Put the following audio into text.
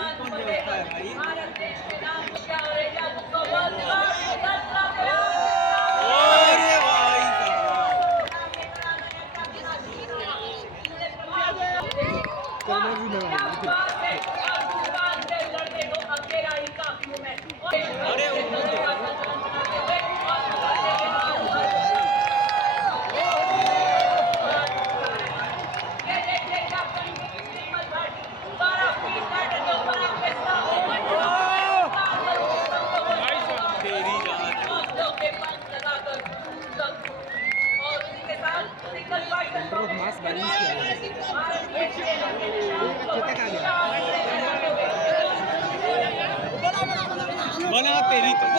हर मैदान भारत देश के नाम लड़के को अकेला ही काफी हूं मैं। बना तेरी तो